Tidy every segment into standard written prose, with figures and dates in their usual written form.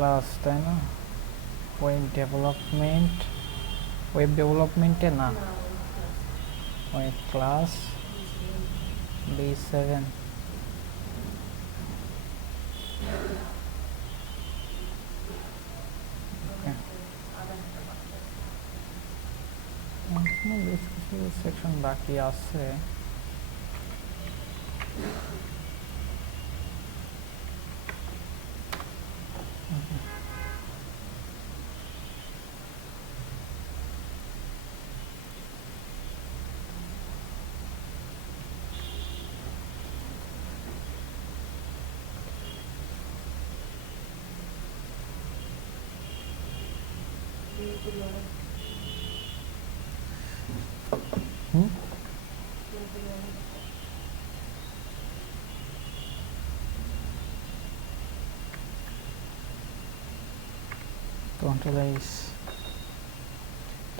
Class, তাই না? Web ডেভেলপমেন্টে না, ওয়েব ক্লাস B7। বেশ কিছু সেকশন বাকি আছে।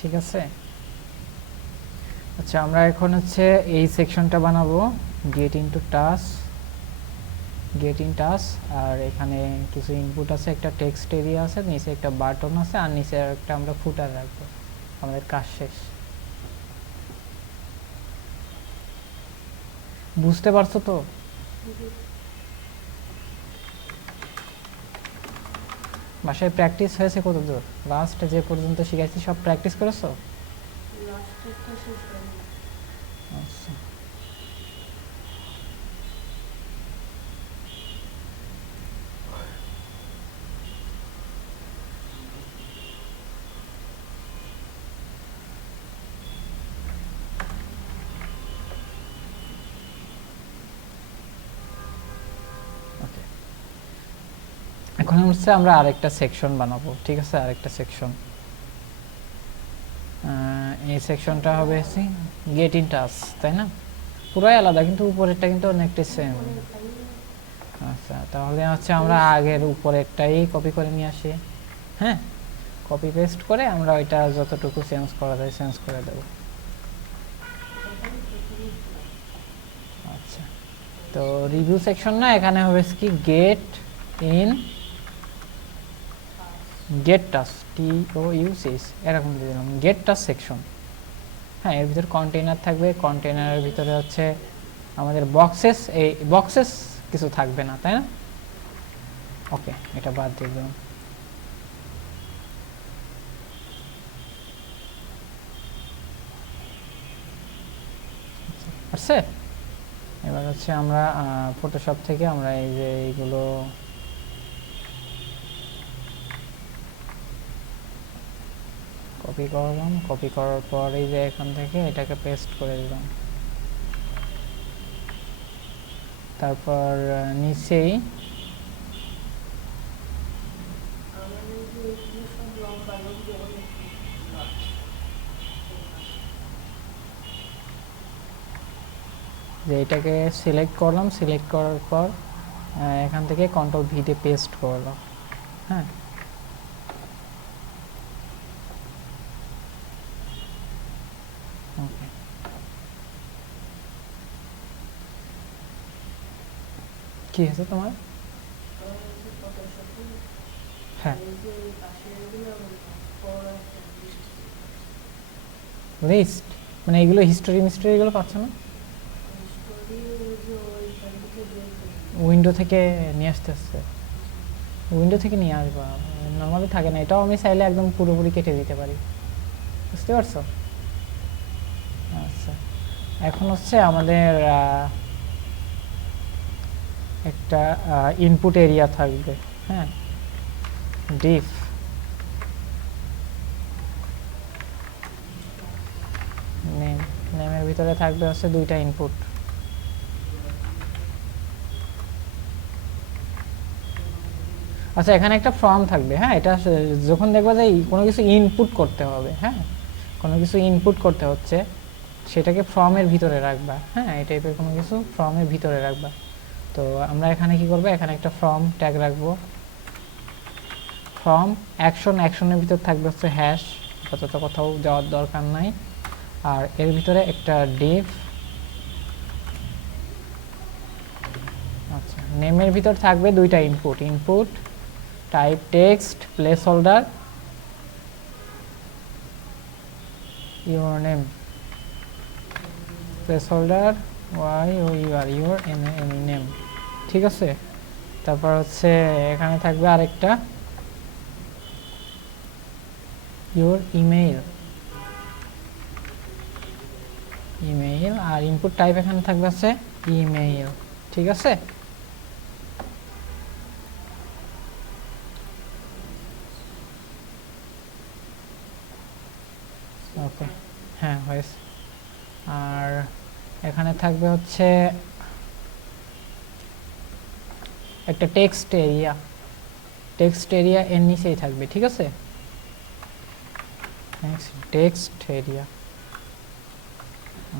ঠিক আছে। আচ্ছা, আমরা এখন হচ্ছে এই সেকশনটা বানাবো, গেট ইনটু টাস্ক। আর এখানে কিছু ইনপুট আছে, একটা টেক্সট এরিয়া আছে, নিচে একটা বাটন আছে, আর নিচে একটা আমরা ফুটার রাখবো। আমাদের কাজ শেষ। বুঝতে পারছো তো? বাসায় প্র্যাকটিস হয়েছে কত দূর? লাস্ট যে পর্যন্ত শিখাইছি সব প্র্যাকটিস করেছো? আচ্ছা, এখন হচ্ছে আমরা আরেকটা সেকশন বানাবো। ঠিক আছে, আরেকটা সেকশন। এই সেকশনটা হবে গেট ইন টাস্ক, তাই না? পুরাই আলাদা, কিন্তু উপরেরটা কিন্তু অনেকটা সেম। আচ্ছা, তাহলে হচ্ছে আমরা আগের উপরেরটাই কপি করে নিয়ে আসি। হ্যাঁ, কপি পেস্ট করে আমরা ওইটা যতটুকু চেঞ্জ করা যায় চেঞ্জ করে দেব। আচ্ছা, তো রিভিউ সেকশন না, এখানে হবে কি গেট টাস্ক, TOUCS এরকম দিয়ে দিলাম, গেট টাস্ক সেকশন। হ্যাঁ, এর ভিতরে কন্টেইনার থাকবে, কন্টেইনারের ভিতরে হচ্ছে আমাদের বক্সেস কিছু থাকবে না, তাই না? ওকে, এটা বাদ দিয়ে দিলাম। আচ্ছা, এবার হচ্ছে আমরা ফটোশপ থেকে আমরা এই যে এইগুলো কপি করলাম, কপি করার পর এই যে এখান থেকে এটাকে পেস্ট করে দিলাম। তারপর নিচেই যে এটাকে সিলেক্ট করলাম, সিলেক্ট করার পর এখান থেকে কন্ট্রোল ভি দিয়ে পেস্ট করলাম। হ্যাঁ, ওকে, কি হয়েছে তোমার? হ্যাঁ, লিস্ট মানে এগুলো হিস্টোরি এগুলো পাচ্ছ না? উইন্ডো থেকে নিয়ে আসতে আসছে, উইন্ডো থেকে নিয়ে আসবা, নর্মালি থাকে না। এটাও আমি চাইলে একদম পুরোপুরি কেটে দিতে পারি, বুঝতে পারছো? আচ্ছা, এখন হচ্ছে আমাদের একটা ইনপুট এরিয়া থাকবে। হ্যাঁ, ডিফ নেমের ভিতরে থাকবে হচ্ছে দুইটা ইনপুট। আচ্ছা, এখানে একটা ফর্ম থাকবে। হ্যাঁ, এটা যখন দেখবা যে কোনো কিছু ইনপুট করতে হবে, হ্যাঁ, কোনো কিছু ইনপুট করতে হচ্ছে, সেটাকে ফর্মের ভিতরে রাখবা। হ্যাঁ, এই টাইপের কোনো কিছু ফর্মের ভিতরে রাখবা। তো আমরা এখানে কি করবো, এখানে একটা ফর্ম ট্যাগ রাখবো, ফর্ম অ্যাকশনের ভিতর থাকবে হচ্ছে হ্যাশ, আপাতত কোথাও যাওয়ার দরকার নাই। আর এর ভিতরে একটা ডিভ। আচ্ছা, নেমের ভিতর থাকবে দুইটা input type text placeholder your name, placeholder y o your your any name, ঠিক আছে। তারপর হচ্ছে এখানে থাকবে আরেকটা ইউর ইমেইল, ইমেইল, আর ইনপুট টাইপ এখানে থাকবে আছে ইমেইল, ঠিক আছে। ওকে, হ্যাঁ হয়েছে। আর এখানে থাকবে হচ্ছে একটা টেক্সট এরিয়া, টেক্সট এরিয়া এর নিচেই থাকবে, ঠিক আছে। টেক্সট এরিয়া,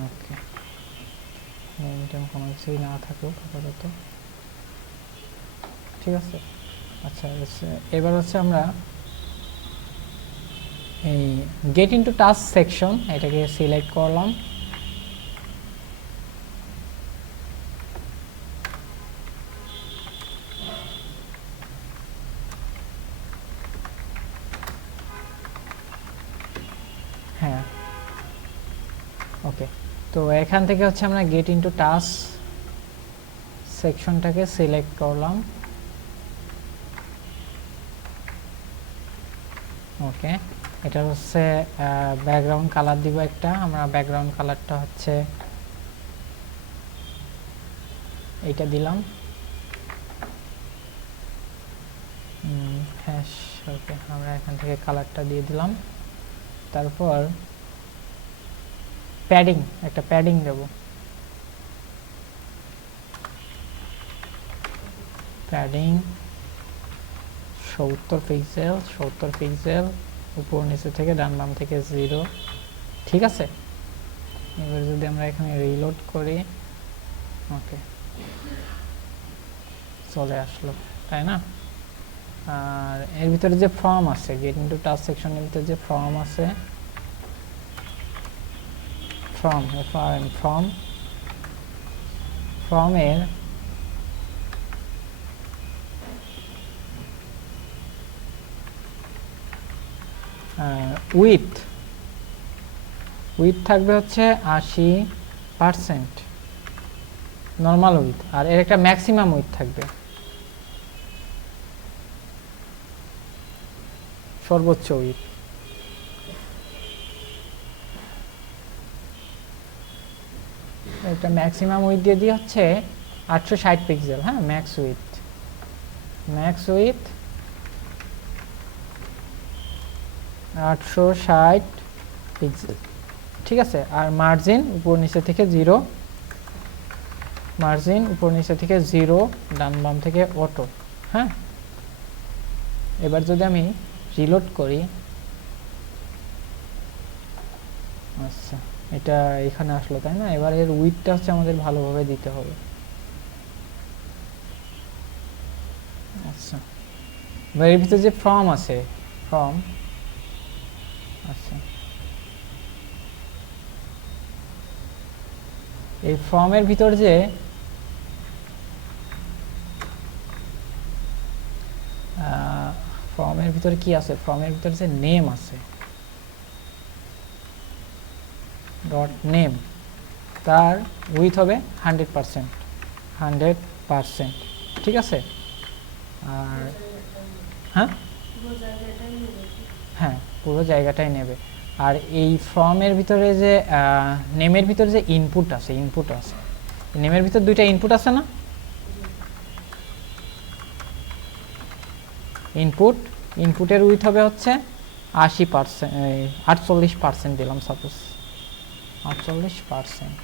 ওকে, কোনো কিছুই না থাকুক আপাতত, ঠিক আছে। আচ্ছা, এবার হচ্ছে আমরা এই গেট ইনটু টাস্ক সেকশন এটাকে সিলেক্ট করলাম। হ্যাঁ, ওকে, তো এখান থেকে হচ্ছে আমরা গেট ইনটু টাস্ক সেকশনটাকে সিলেক্ট করলাম। ওকে, এটা হচ্ছে ব্যাকগ্রাউন্ড কালার দিব একটা, আমরা ব্যাকগ্রাউন্ড কালারটা হচ্ছে এইটা দিলাম, হ্যাশ, ওকে, আমরা এখান থেকে কালারটা দিয়ে দিলাম। তারপর প্যাডিং, একটা প্যাডিং দেব, প্যাডিং 70 পিক্সেল, 70 পিক্সেল, উপর নিচে থেকে ডান বাম থেকে 0, ঠিক আছে। এবার যদি আমরা এখানে রিলোড করি, ওকে, চলে আসলো, তাই না। আর এর ভিতরে যে ফর্ম আছে, গেট ইনটু টাস্ক সেকশনের ভিতরে যে ফর্ম আছে, ফর্মের উইথ থাকবে হচ্ছে 80% নর্মাল উইথ, আর এর একটা ম্যাক্সিমাম উইথ থাকবে, সর্বোচ্চ উইথ। একটা ম্যাক্সিমাম উইথ দিয়ে দিয়ে হচ্ছে 860 পিক্সেল, হ্যাঁ, ম্যাক্স উইথ 860 পিক্সেল, ঠিক আছে। আর মার্জিন উপর নিচে থেকে 0, মার্জিন উপর নিচে থেকে 0, ডান বাম থেকে অটো, হ্যাঁ। এবার যদি আমি রিলোড করি, আচ্ছা, এটা এখানে আসলো, তাই না। এবার এর উইথটা হচ্ছে আমাদের ভালোভাবে দিতে হবে। আচ্ছা, এবার এর ভিতরে যে ফর্ম আছে, ফর্ম, আচ্ছা, এই ফর্মের ভিতর যে ফর্মের ভিতরে কি আছে, ফর্মের ভিতরে যে নেম আছে, ডট নেম, তার উইথ হবে 100%, ঠিক আছে। আর হ্যাঁ, হ্যাঁ, পুরো জায়গাটাই নেবে। আর এই ফর্মের ভিতরে যে নেমের ভিতরে যে ইনপুট আছে, নেমের ভিতর দুইটা ইনপুট আছে না, ইনপুটের উইথ হবে হচ্ছে 80%, 48% দিলাম, সাপোজ 48%,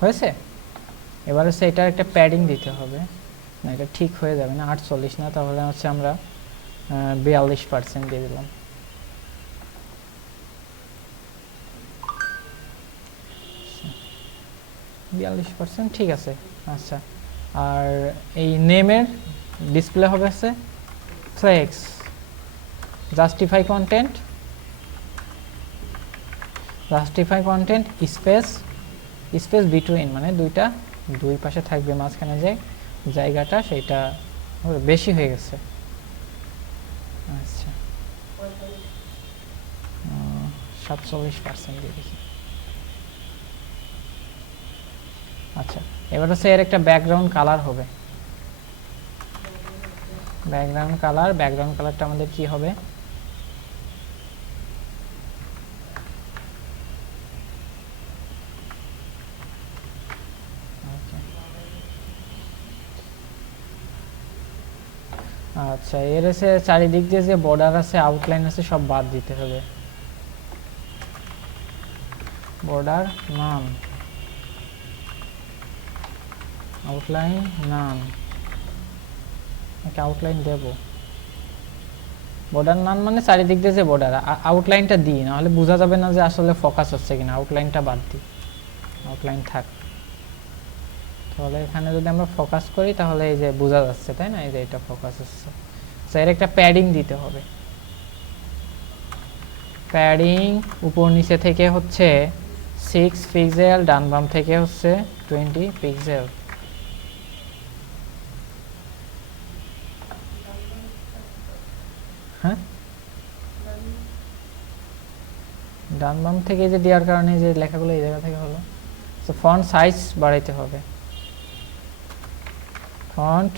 হয়েছে। এবার হচ্ছে এটার একটা প্যাডিং দিতে হবে, না এটা ঠিক হয়ে যাবে না, 48 না, তাহলে হচ্ছে আমরা 42% দিয়ে দিলাম। ঠিক আছে। আচ্ছা, আর এই নেমের ডিসপ্লে হবে হচ্ছে flakes justify content space between, মানে দুইটা দুই পাশে থাকবে, মাঝখানে যে জায়গাটা সেটা বেশি হয়ে গেছে। আচ্ছা 47% দিয়ে দেখি। আচ্ছা এবার হচ্ছে এর একটা ব্যাকগ্রাউন্ড কালার হবে। ব্যাকগ্রাউন্ড কালারটা আমাদের কি হবে? আচ্ছা এর এসে চারিদিক দিয়ে যে বর্ডার আছে, আউটলাইন আছে, সব বাদ দিতে হবে। বর্ডার নাম, আউটলাইন নাম, একটা আউটলাইন দেব। বর্ডার নাম মানে চারিদিক দিয়ে যে বর্ডার, আউটলাইনটা দিই, নাহলে বোঝা যাবে না যে আসলে ফোকাস হচ্ছে কিনা। আউটলাইনটা বাদ দিই, আউটলাইন থাক। তাহলে এখানে যদি আমরা ফোকাস করি তাহলে এই যে বোঝা যাচ্ছে, তাই না? এই যে এটা ফোকাস হচ্ছে। এর একটা প্যাডিং দিতে হবে। প্যাডিং উপর নিচে থেকে হচ্ছে 6 পিক্সেল, ডান বাম থেকে হচ্ছে 20 পিক্সেল। হ্যাঁ ডান বাম থেকে যে দেওয়ার কারণে যে লেখাগুলো এই জায়গা থেকে হলো। তো ফন্ট সাইজ বাড়াইতে হবে। ফন্ট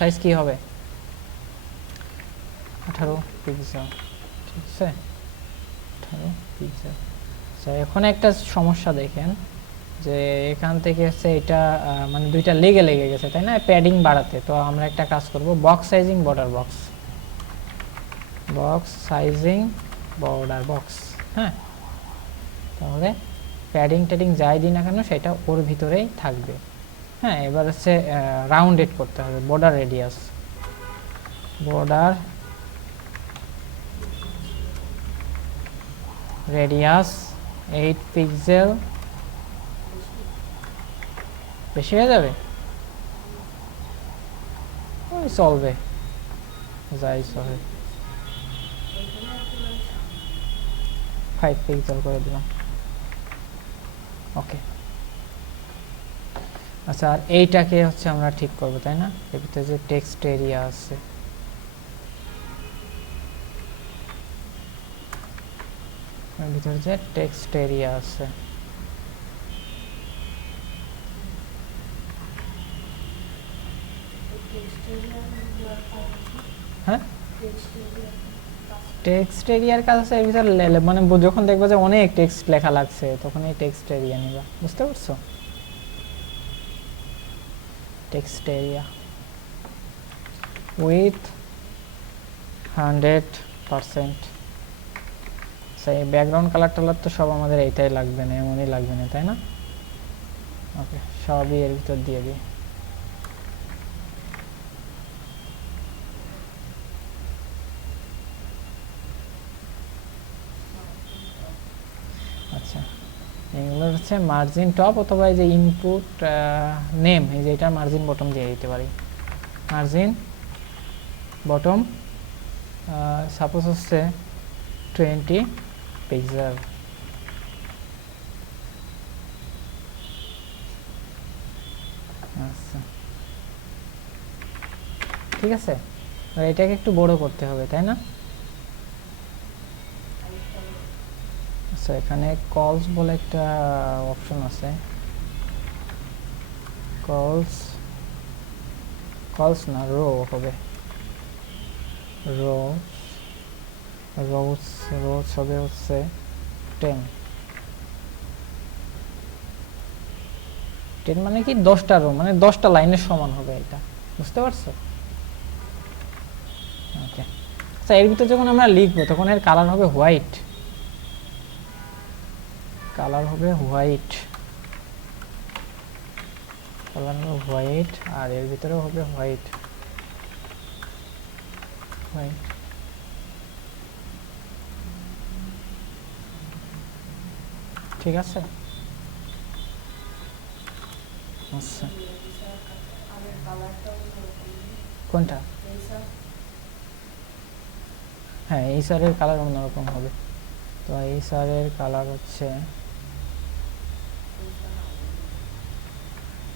সাইজ কি হবে? 18 পিক্সেল, ঠিক আছে? 18 পিক্সেল। আচ্ছা এখন একটা সমস্যা দেখেন যে এখান থেকে হচ্ছে এটা মানে দুইটা লেগে গেছে, তাই না? প্যাডিং বাড়াতে তো আমরা একটা কাজ করব, box sizing border box, box sizing border box. হ্যাঁ তাহলে প্যাডিং যাই দিই না কেন সেটা ওর ভিতরেই থাকবে। হ্যাঁ এবার হচ্ছে রাউন্ডেড করতে হবে। Border radius, border radius 8 pixel. বেশি হয়ে যাবে, ওই চলবে, যাই চলে। 5 পিক্সেল করে দিলাম। ওকে আচ্ছা আর এইটাকে হচ্ছে আমরা ঠিক করব, তাই না? এর ভিতরে যে টেক্সট এরিয়া আছে, এর ভিতরে যে টেক্সট এরিয়া আছে, হ্যাঁ টেক্সট এরিয়ার কাজ আছে এর ভিতরে মানে যখন দেখবে যে অনেক টেক্সট লেখা লাগছে তখন এই টেক্সট এরিয়া নিবা, বুঝতে পারছো? Text area with 100%। সেই ব্যাকগ্রাউন্ড কালার টালার তো সব আমাদের এইটাই লাগবে না, এমনই লাগবে না, তাই না? ওকে সবই এর ভিতর দিয়ে দিই। আচ্ছা এগুলো হচ্ছে মার্জিন টপ অথবা এই যে ইনপুট নেম, এই যে এটা মার্জিন বটম দিয়ে দিতে পারি। মার্জিন বটম সাপোজ হচ্ছে 20 পিক্সেল। আচ্ছা ঠিক আছে, এটাকে একটু বড় করতে হবে, তাই না? আচ্ছা এখানে কলস বলে একটা অপশন আছে, কলস না রো হবে, রোজ হবে হচ্ছে 10 মানে কি 10টা রো, মানে 10টা লাইনের সমান হবে এটা, বুঝতে পারছো? ওকে আচ্ছা এর ভিতরে যখন আমরা লিখবো তখন এর কালার হবে হোয়াইট, আর এর ভিতরেও হবে হোয়াইট। ঠিক আছে আচ্ছা কোনটা? হ্যাঁ এই সারের কালার অন্যরকম হবে। তো এই সারের কালার হচ্ছে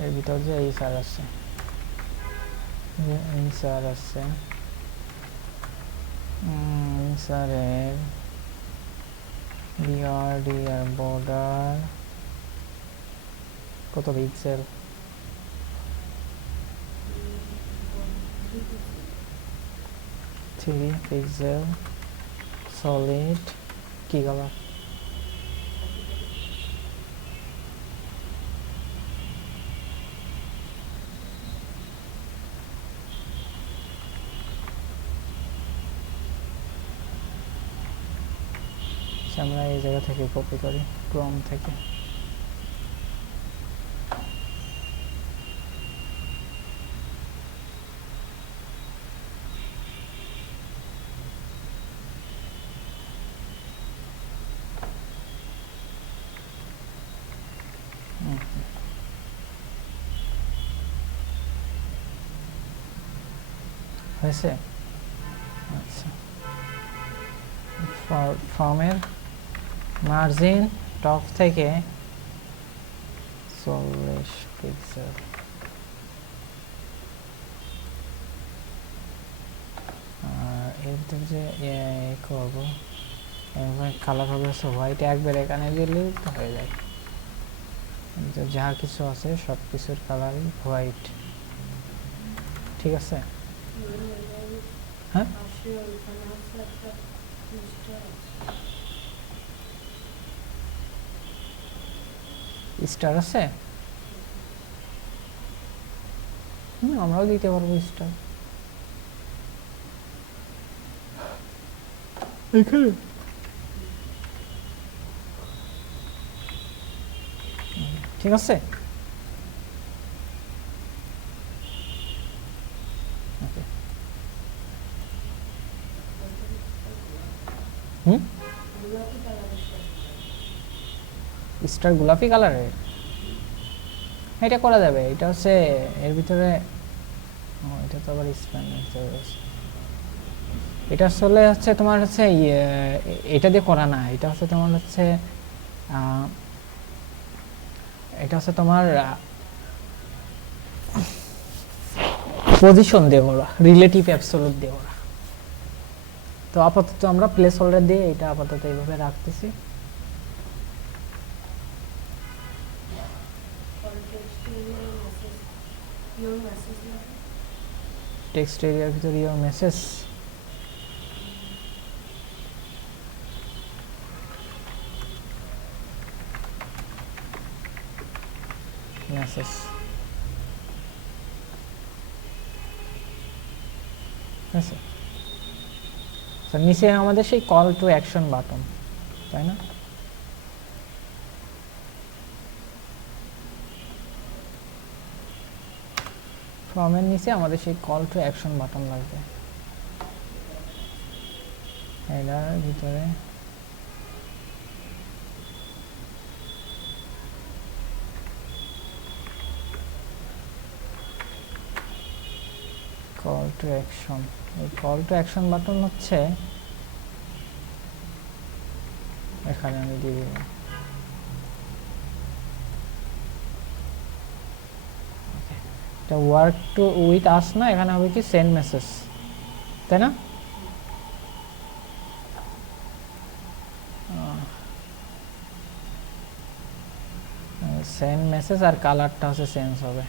এর ভিতর যে এই স্যার আছে, এই স্যার আছে, স্যারের ডিআর বর্ডার কত পিক্সেল? 3 পিক্সেল, সলিড, কি কালার? আমরা এই জায়গা থেকে কপি করি, ক্রোম থেকে। হয়েছে? আচ্ছা, ফর্মের মার্জিন টপ থেকে 40 পিক্সেল। আর এর ভিতরে যে করবো কালার হবে হোয়াইট, একবার এখানে দিলে তো হয়ে যায়, যা কিছু আছে সব কিছুর কালারই হোয়াইট। ঠিক আছে? হ্যাঁ, স্টার আছে, আমরাও দিতে পারবো স্টার এখানে। ঠিক আছে, স্টার গোলাপি কালারের এটা করা যাবে। এটা হচ্ছে এর ভিতরে, এটা তো আবার স্প্যান, এটা আসলে হচ্ছে তোমার হচ্ছে এটা দিয়ে করা না, এটা হচ্ছে তোমার হচ্ছে এটা হচ্ছে তোমার পজিশন দিয়ে করা, রিলেটিভ অ্যাবসলিউট দিয়ে করা। তো আপাতত আমরা প্লেস হোল্ডার দিয়ে এটা আপাতত এইভাবে রাখতেছি। টেক্সট এরিয়ার ভিতরে ইওর মেসেজ, মেসেজ আছে। তো নিচে আমাদের সেই কল টু অ্যাকশন বাটন, তাই না? ফর্মের নিচে আমাদের সেই কল টু অ্যাকশন বাটন লাগবে। এটার ভিতরে কল টু অ্যাকশন, এই কল টু অ্যাকশন বাটন হচ্ছে এখানে আমি দিয়ে দিব। এটা ওয়ার্ক টু উইথ আস না, এখানে হবে কি সেন্ড মেসেজ, তাই না? সেন্ড মেসেজ আর কালারটা হচ্ছে চেঞ্জ হবে।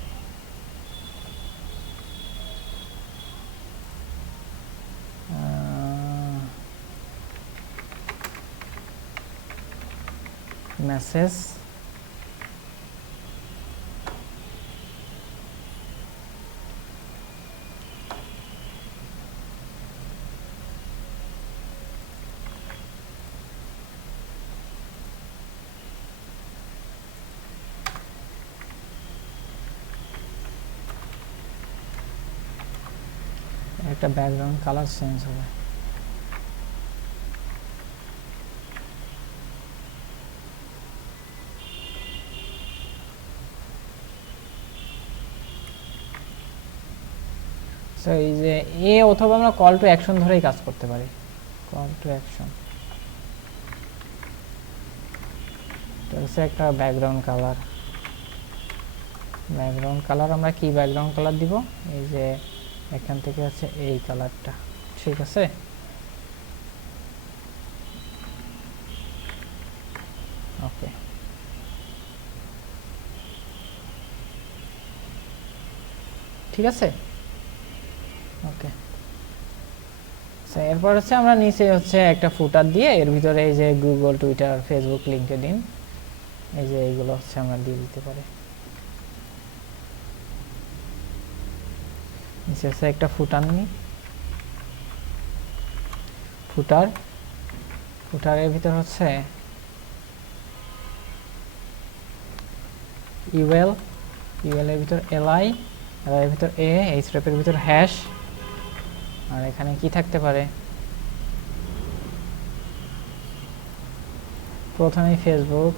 মেসেজ একটা ব্যাকগ্রাউন্ড কালার চেঞ্জ হবে। সো এই যে এ অথবা আমরা কল টু অ্যাকশন ধরেই কাজ করতে পারি। কল টু অ্যাকশন এটা হচ্ছে একটা ব্যাকগ্রাউন্ড কালার। ব্যাকগ্রাউন্ড কালার আমরা কি ব্যাকগ্রাউন্ড কালার দিব, এই যে এখান থেকে আছে এই কালারটা, ঠিক আছে। ওকে, ঠিক আছে। ওকে, এরপর হচ্ছে আমরা নিচে হচ্ছে একটা ফুটার দিয়ে এর ভিতরে এই যে গুগল, টুইটার, ফেসবুক, লিঙ্কডইন, এই যে এইগুলো হচ্ছে আমরা দিয়ে দিতে পারি। নিচে হচ্ছে একটা ফুটার নিই, ফুটারের ভিতর হচ্ছে ইউএল, এর ভিতর এলআই, এর ভিতর এইচরেপের ভিতর হ্যাশ, আর এখানে কি থাকতে পারে, প্রথমেই ফেসবুক,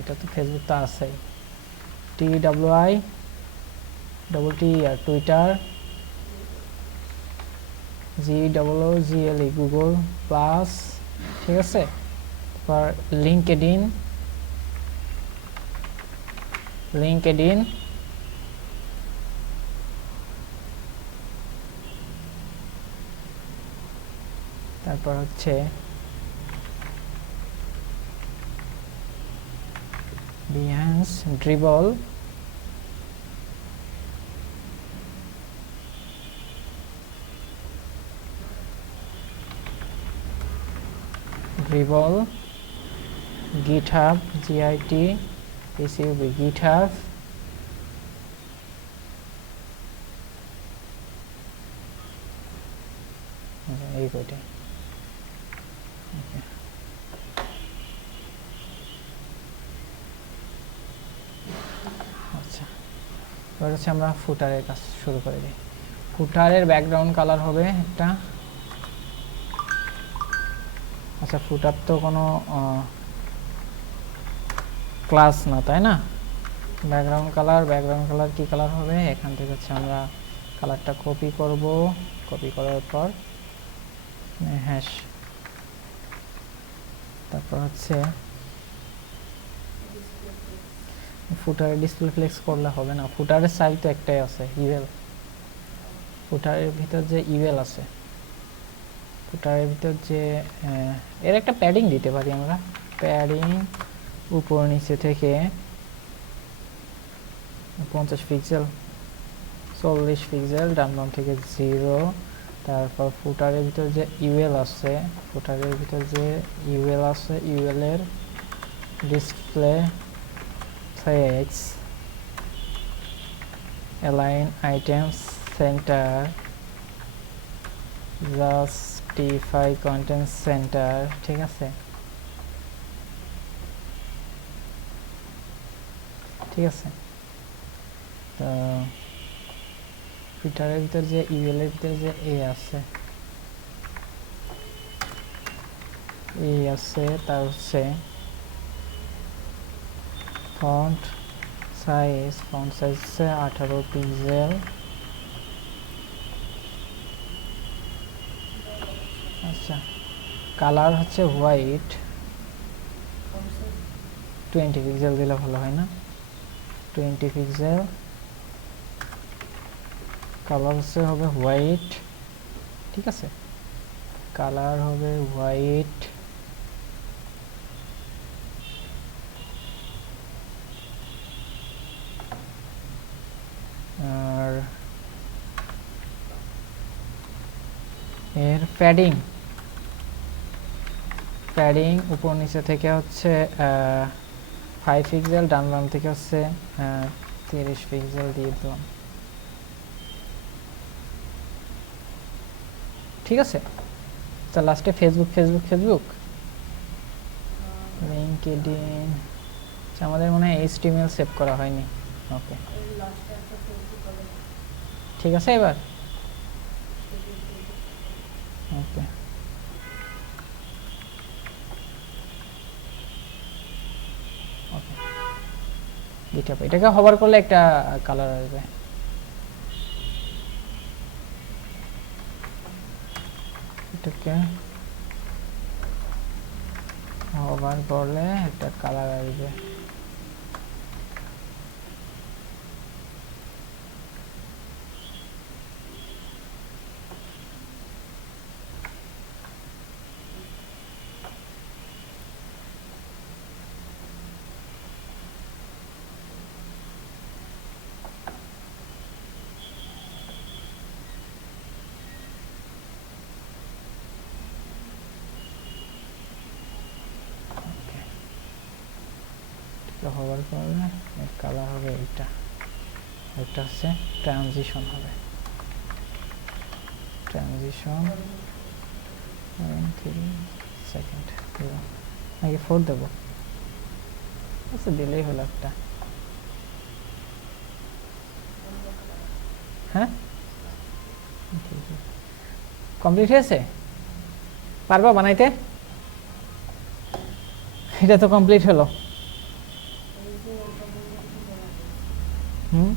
এটা তো ফেসবুক তো আছে, TWI ডবল টি আর টুইটার, GOOGLE গুগল প্লাস, ঠিক আছে। তারপর লিঙ্কডইন, তারপর হচ্ছে বিহান্স, ড্রিবল, GitHub, GitHub, এই কয়টা। আচ্ছা, এবার হচ্ছে আমরা ফুটারের কাজ শুরু করে দিই। ফুটারের ব্যাকগ্রাউন্ড কালার হবে একটা, আচ্ছা ফুটার তো কোনো ক্লাস না, তাই না। ব্যাকগ্রাউন্ড কালার কি কালার হবে, এখান থেকে হচ্ছে আমরা কালারটা কপি করব, কপি করার পর হ্যাশ, তারপর হচ্ছে ফুটারে ডিসপ্লে ফ্লেক্স করলে হবে না, ফুটারের সাইজ তো একটাই আছে, ইউএল। ফুটারের ভিতর যে ইউএল আছে, ফুটারের ভিতর যে এর একটা প্যাডিং দিতে পারি আমরা, প্যাডিং উপর নিচে থেকে 50 পিক্সেল, 40 পিক্সেল, ডান বাম থেকে 0। তারপর ফুটারের ভিতর যে ইউএল আছে, ইউএল এর display size, align items centre, justify content centre, ঠিক আছে। তো ফুটারের ভিতর যে ইউএল এর ভিতর যে আছে তার হচ্ছে ফন্ট সাইজ হচ্ছে 18 পিক্সেল। আচ্ছা, কালার হচ্ছে হোয়াইট, 20 পিক্সেল দিলে ভালো হয় না, 20 পিক্সেল। কালার হচ্ছে হবে হোয়াইট, ঠিক আছে, কালার হবে হোয়াইট। আর এর প্যাডিং উপর নিচে থেকে হচ্ছে 5 পিক্সেল, ডান বাম থেকে হচ্ছে 30 পিক্সেল দিয়ে দিলাম, ঠিক আছে। তো লাস্টে ফেসবুক, লিঙ্কডইন, আচ্ছা, আমাদের মনে হয় HTML সেভ করা হয়নি। ওকে, ঠিক আছে এবার। ওকে, ওকে, GitHub এটাকে হভার করলে একটা কালার আসবে। এটাকে হভার করলে একটা কালার আসবে। হভার করলে এর কালার হবে এটা, এটা হচ্ছে ট্রানজিশন হবে, ট্রানজিশন 3 সেকেন্ড নাকি 4 দেবো। আচ্ছা, দিলেই হলো একটা। হ্যাঁ, কমপ্লিট হয়েছে, পারবা বানাইতে? এটা তো কমপ্লিট হলো। হুম,